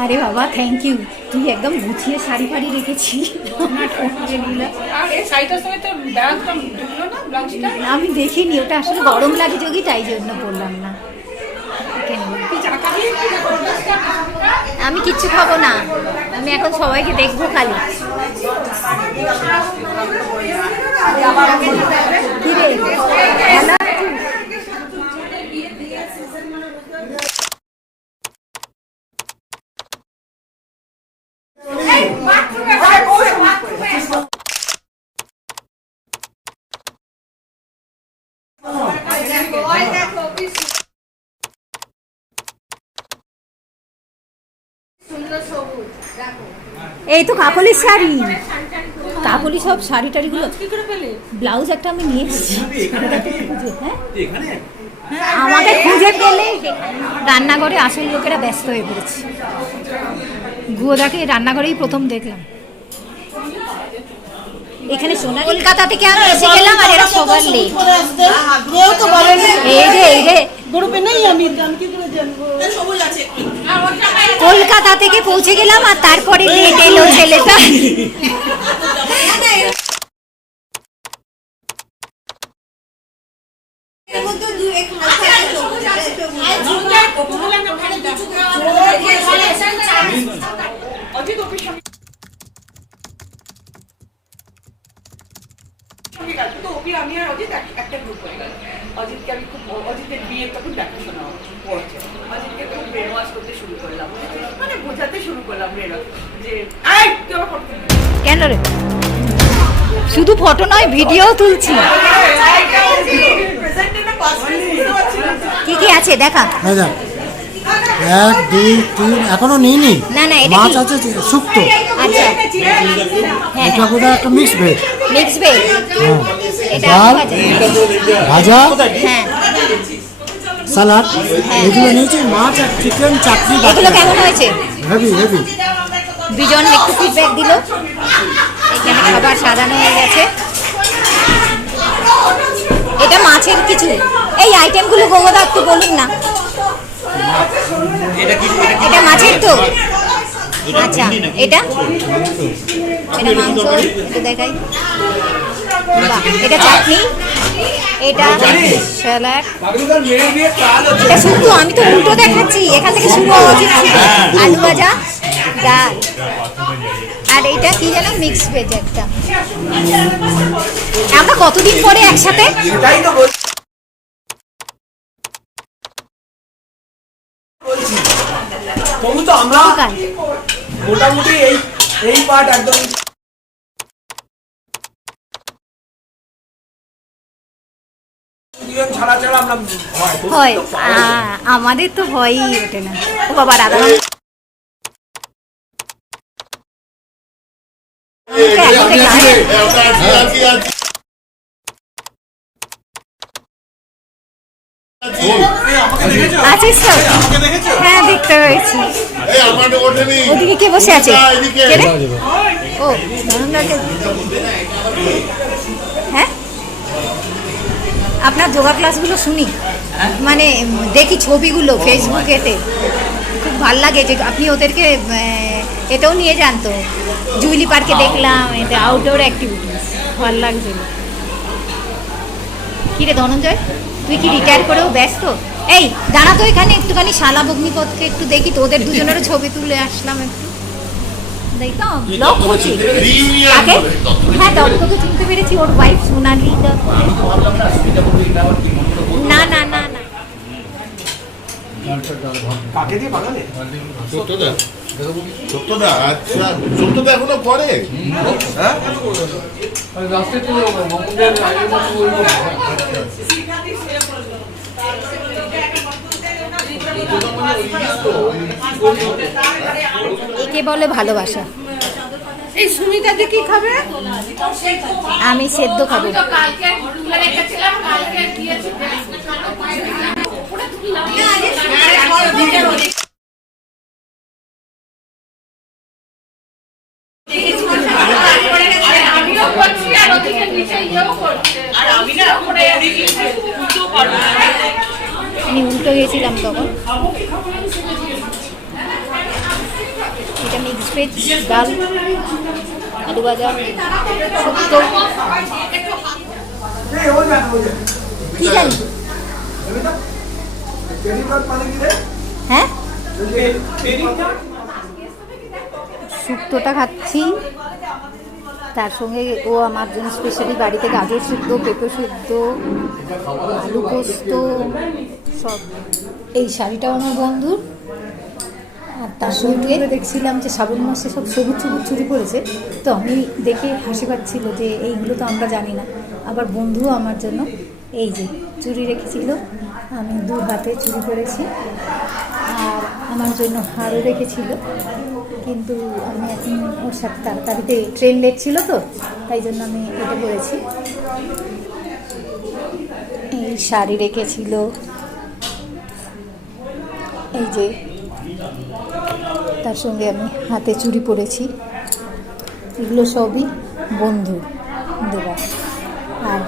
আরে বাবা thank you, তুই একদম গুছিয়ে শাড়ি ফাড়ি রেখেছি। আমি দেখিনি, ওটা আসলে গরম লাগে যোগী, তাই জন্য বললাম না। আমি কিচ্ছু খাবো না, আমি এখন সবাইকে দেখবো খালি। এই তো কাকলির শাড়ি, কাকলি সব শাড়ি টাড়িগুলো ব্লাউজ একটা আমি নিয়ে এসেছি। হ্যাঁ আমাকে খুঁজে পেলে রান্নাঘরে আসল লোকেরা ব্যস্ত হয়ে পড়েছে। গুয়োদাকে রান্নাঘরেই প্রথম দেখলাম। এখানে সোনা কলকাতা থেকে আমি এসে গেলাম আর এরা সবার লেট। এই রে কলকাতা থেকে পৌঁছে গেলাম আর তারপরে লেট এলো ছেলেটা। আমি আর অজিত একটা গ্রুপ হয়ে গেল। অজিতকে আমি খুব, অজিতের বিয়ে তখন দেখাশোনা পড়ছে, অজিতকে খুব ব্রেন ওয়াশ করতে শুরু করলাম, মানে বোঝাতে শুরু করলাম যে কেন রে শুধু ফটো নয় ভিডিও তুলছি। কি কি আছে দেখা? 1 2 3 এখনো নিইনি। না না এটা মাছ আছে শুক্তো। আচ্ছা এটা বোধহয় একটা মিক্স ভেজ। Mix veg. এটা ডাল ভাজা, হ্যাঁ সালাদ, এগুলো নিয়েছি। মাছ আর চিকেন চাটনি। এগুলো কেমন হয়েছে? Heavy heavy. দুজন একটু ফিডব্যাক দিল। এখানে খাবার সাজানো হয়ে গেছে। এটা মাছের কিছু, এই আইটেমগুলো গোবদা একটু বলুন না। এটা মাছের তো? আচ্ছা এটা এটা মাংস দেখাই। এটা চাটনি, এটা স্যালাড, এটা শুক্তো। আমি তো উল্টো দেখাচ্ছি, এখান থেকে শুরু হওয়া উচিত ছিল। আলু ভাজা, ডাল, আর এটা কি যেন মিক্স ভেজ একটা। আমরা কতদিন পরে একসাথে? আমরা মোটামুটি এই পার্ট একদম ছাড়া ছাড়া আমরা হয়, আমাদের তো ভয়ই ওঠে না। ও বাবা রাধা আছিস তো? হ্যাঁ দেখতে পেয়েছি। ওদিকে কে বসে আছে? ও হ্যাঁ আপনার যোগা ক্লাসগুলো শুনি, মানে দেখি ছবিগুলো ফেসবুকেতে, খুব ভাল লাগে যে আপনি ওদেরকে এটাও নিয়ে যান। তো জুইলি পার্কে দেখলাম, এতে আউটডোর অ্যাক্টিভিটিস ভাল লাগছিল। কী রে ধনঞ্জয়, তুই কি রিটায়ার করেও ব্যস্ত? এই দাঁড়া তো এখানে একটুখানি শালা ভগ্নিপথকে একটু দেখি তো, ওদের দুজনেরও ছবি তুলে আসলাম একটু। দেখলাম ব্লগ করছি। হ্যাঁ দত্তকে চিনতে পেরেছি, ওর ওয়াইফ সোনালি দত্ত। না না না না এখনো পরে একে বলে ভালোবাসা। এই সুমিতা দি কি খাবে? আমি সেদ্ধ খাবো। আমি উল্টো গেছিলাম তখন। এটা মিক্স ভেজ, ডাল, আলু ভাজা, শুক্তো, এই ও জানো ও জানো কি জানি। টেরিকট মানে কি রে? হ্যাঁ, টেরিকট শুক্তোটা খাচ্ছি, তার সঙ্গে ও আমার জন্য স্পেশালি বাড়িতে গাজর শুক্ত, পেঁপে শুক্ত, আলু পোস্ত সব। এই শাড়িটাও আমার বন্ধুর। আর তার সঙ্গে দেখছিলাম যে শ্রাবণ মাসে সব সবুজ সবুজ চুরি পড়েছে, তো আমি দেখে হাসি পাচ্ছিল যে এইগুলো তো আমরা জানি না। আবার বন্ধুও আমার জন্য এই যে চুড়ি রেখেছিল, আমি 2 হাতে চুড়ি পরেছি। আর আমার জন্য হারও রেখেছিল, কিন্তু আমি এখন ওর সাথে তাড়াতাড়িতে ট্রেন লেট ছিল তো, তাই জন্য আমি এটা পরেছি। এই শাড়ি রেখেছিল, এই যে তার সঙ্গে আমি হাতে চুড়ি পরেছি। এগুলো সবই বন্ধু দেওয়া। আর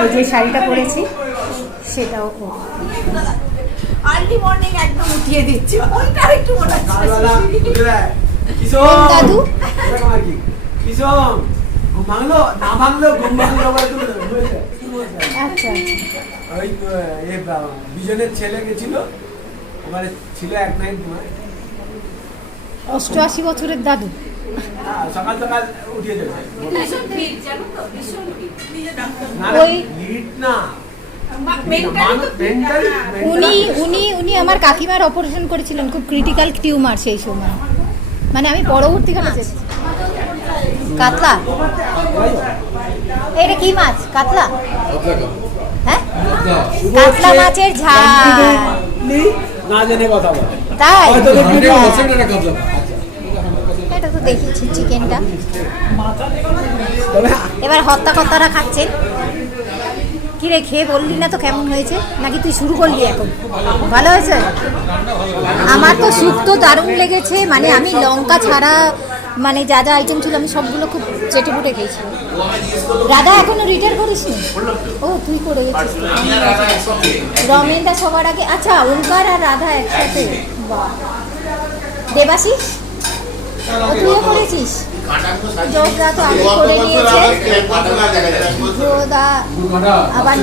ওই যে শাড়িটা পরেছি সেটাও ও। আর্লি মর্নিং একদম উঠিয়ে দিচ্ছে, ওইটা একটু মনে কালওয়ালা হচ্ছে রে কিশোর দাদু এরকম আর কি কিশোর ঘুম ভাঙলো না ভাঙলো ঘুম ভাঙলো বলে তুমি বুঝলে আচ্ছা ওই এ বিজনের ছেলে গেছিল ওখানে ছিল এক নাইট 88 বছরের দাদু। সকাল সকাল উঠিয়ে দেবে ভীষণ ভিড় জানো তো, ভীষণ ভিড়। নিজে ডাক্তার না ওই- লিট না মেন্টালি তো মেন্টালি উনি আমার কাকিমার অপারেশন করেছিলেন, খুব ক্রিটিক্যাল টিউমার সেই সময়, মানে আমি পরবর্তীকালে যেতে। কাতলা, এটা কি মাছ? কাতলা, হ্যাঁ কাতলা মাছের ঝাল। না জেনে কথা বলে তাই হয়তো দেখবি না। এটা তো দেখিয়েছি চিকেনটা। তবে এবার হত্যাকর্তারা খাচ্ছেন। কি রে, খেয়ে বললি না তো কেমন হয়েছে, নাকি তুই শুরু করলি এখন? ভালো হয়েছে? আমার তো স্যুপ তো দারুণ লেগেছে, মানে আমি লঙ্কা ছাড়া মানে যা যা আইটেম ছিল আমি সবগুলো খুব চেটে পুটে খেয়েছি। রাধা এখনো রিটায়ার করিসনি? ও তুই করে গেছিস তো। রমেনদা সবার আগে, আচ্ছা ওঙ্কার আর রাধা একসাথে, বাহ। দেবাশিস ও তুইও করেছিস? যোগদা তো আগে করে নিয়েছে, যোগদা আবার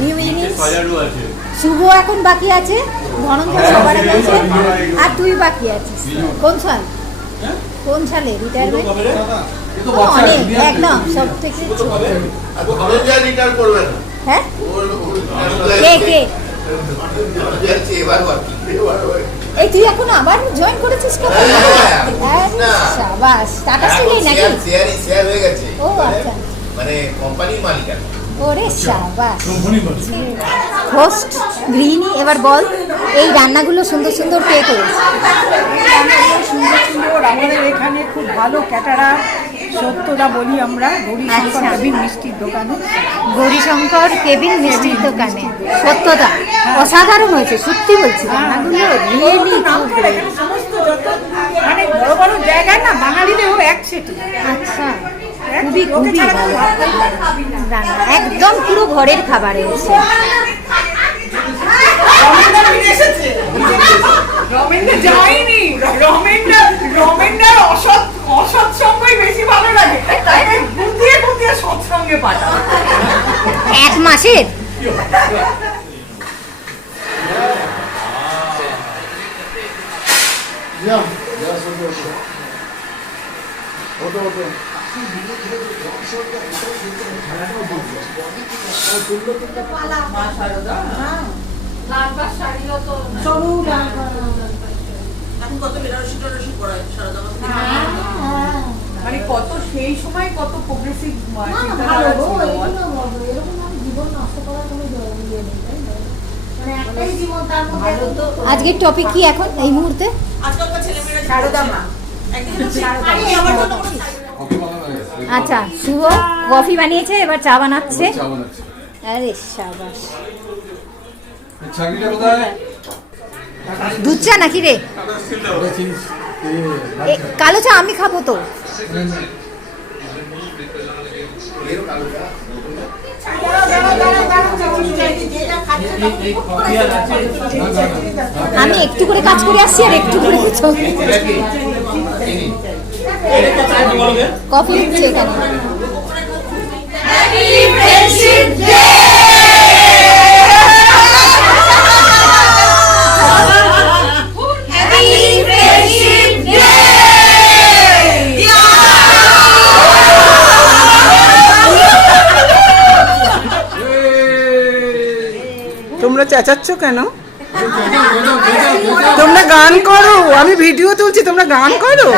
নিউ ইনিংস, শুভ এখন বাকি আছে, ধনঞ্জয় সবার আগে আছে, আর তুই বাকি আছিস। কোন সাল, কোন সালে রিটায়ারমেন্ট? অনেক, একদম সব থেকে ছোট। রিটার্ন করবে না হ্যাঁ, কে কে এই তুই এখন আবার জয়েন করেছিস কেন? শাবাশ, টাটা স্টিলেই নাকি? শেয়ার হয়ে গেছে ও আচ্ছা, মানে কোম্পানির মালিকানা। ওরে শাবাশ। হোস্ট গৃহিণী, এবার বল এই রান্নাগুলো সুন্দর সুন্দর কে করেছে? সুন্দর সুন্দর আমাদের এখানে খুব ভালো ক্যাটারার সত্যটা বলি আমরা গৌরীশঙ্কর আচ্ছা। কেবিন মিষ্টির দোকানে গৌরীশঙ্কর কেবিন মিষ্টির দোকানে। সত্যতা অসাধারণ হয়েছে, সত্যি বলছি, রান্নাগুলো রিয়েলি নাম করে এখানে সমস্ত যত মানে বড় বড় জায়গায় না বাঙালিদেরও এক সেটি আচ্ছা, খুবই খুবই ভালো রান্না, একদম পুরো ঘরের খাবার এসেছে। রমেনদা যায়নি, রমেনদার অসৎ সঙ্গই বেশি ভালো লাগে, তাই গুটিয়ে গুটিয়ে সৎসঙ্গে পাঠাও। 1 মাসের এখন কত বেনারসি টেনারসি পড়ায় সারদা মানে কত সেই সময় কত প্রোগ্রেসিভ চিন্তাধারা ছিল। আজকের টপিক কি এখন এই মুহূর্তে? আজকালকার ছেলেমেয়েরা সারদা মা আচ্ছা, শুভ কফি বানিয়েছে, এবার চা বানাচ্ছে। আরে শাবাশ, দুধ চা নাকি রে? কালো চা আমি খাবো তো। আমি একটু করে কাজ করে আসছি আর একটু করে কফি হচ্ছে এখানে। তোমরা চেঁচাচ্ছ কেন? তোমরা গান করো, আমি ভিডিও তুলছি, তোমরা গান করো।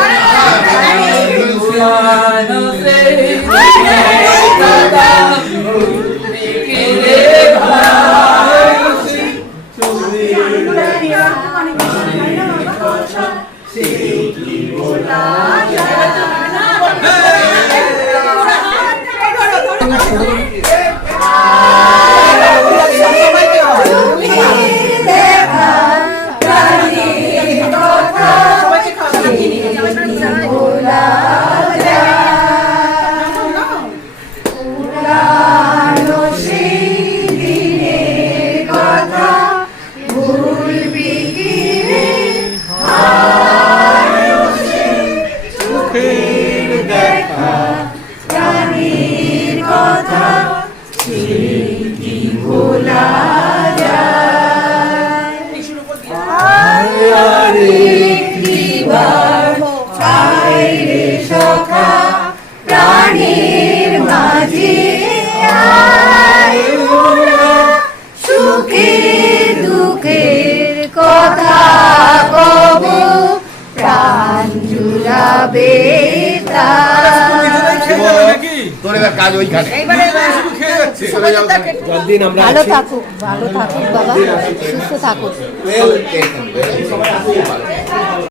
তোর এবার কাজ ওইখানে ভালো থাকুক, ভালো থাকুক বাবা, সুস্থ থাকুক। Well taken, very